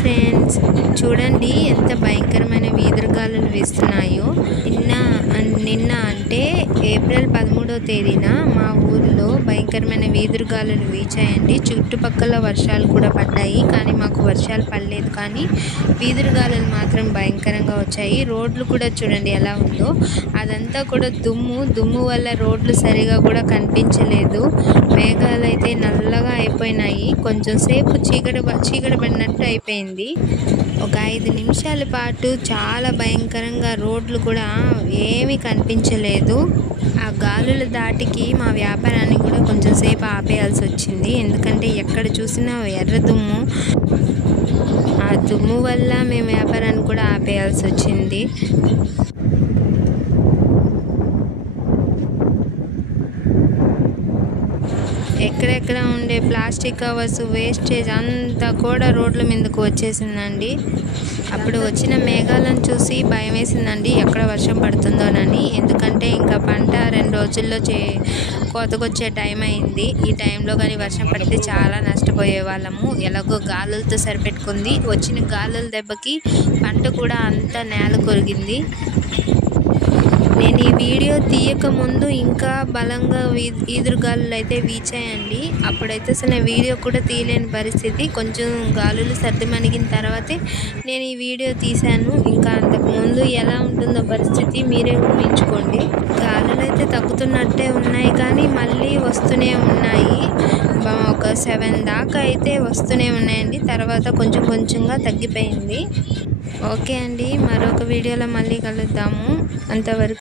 Friends, చూడండి ఎంత భయంకరమైన ఈదురుగాలులు వీస్తున్నాయో. నిన్న అంటే ఏప్రిల్ 13వ తేదీన మా ఊర్లో భయంకరమైన ఈదురుగాలులు వీచాయండి. చుట్టుపక్కల వర్షాలు కూడా పడ్డాయి, కానీ మాకు వర్షాలు పడలేదు. కానీ ఈదురుగాలులు మాత్రం భయంకరంగా వచ్చాయి. రోడ్లు కూడా చూడండి ఎలా ఉందో. అదంతా కూడా దుమ్ము వల్ల రోడ్లు సరిగా కూడా కనిపించలేదు. మేఘాలు అయితే నల్లగా అయిపోయినాయి. కొంచెం సేపు చీకటి పడినట్టు అయిపోయింది. ఒక 5 నిమిషాల పాటు చాలా భయంకరంగా రోడ్లు కూడా ఏమీ కనిపించలేదు. ఆ గాలుల దాటికి మా వ్యాపారాన్ని కూడా కొంచెం సేపు ఆపేయాల్సి వచ్చింది. ఎందుకంటే ఎక్కడ చూసినా ఎర్ర దుమ్ము. ఆ దుమ్ము వల్ల మేము వ్యాపారాన్ని కూడా ఆపేయాల్సి వచ్చింది. ఎక్కడెక్కడ ఉండే ప్లాస్టిక్ కవర్స్ వేస్టేజ్ అంతా కూడా రోడ్ల మీదకు వచ్చేసిందండి. అప్పుడు వచ్చిన మేఘాలను చూసి భయం వేసిందండి, ఎక్కడ వర్షం పడుతుందోనని. ఎందుకంటే ఇంకా పంట 2 రోజుల్లో కోతకొచ్చే టైం అయింది. ఈ టైంలో కానీ వర్షం పడితే చాలా నష్టపోయే వాళ్ళము. ఎలాగో గాలులతో సరిపెట్టుకుంది. వచ్చిన గాలుల దెబ్బకి పంట కూడా అంతా నేల కొరిగింది. నేను ఈ వీడియో తీయక ముందు ఇంకా బలంగా ఈదురుగాలులు అయితే వీచాయండి. అప్పుడైతే అసలు వీడియో కూడా తీయలేని పరిస్థితి. కొంచెం గాలులు సర్దుమణిగిన తర్వాతే నేను ఈ వీడియో తీశాను. ఇంకా అంతకుముందు ఎలా ఉంటుందో పరిస్థితి మీరే ఊహించుకోండి. గాలులు అయితే తగ్గుతున్నట్టే ఉన్నాయి, కానీ మళ్ళీ వస్తూనే ఉన్నాయి. ఒక 7 దాకా అయితే వస్తూనే ఉన్నాయండి. తర్వాత కొంచెంగా తగ్గిపోయింది. ఓకే అండి, మరొక వీడియోలో మళ్ళీ కలుద్దాము. అంతవరకు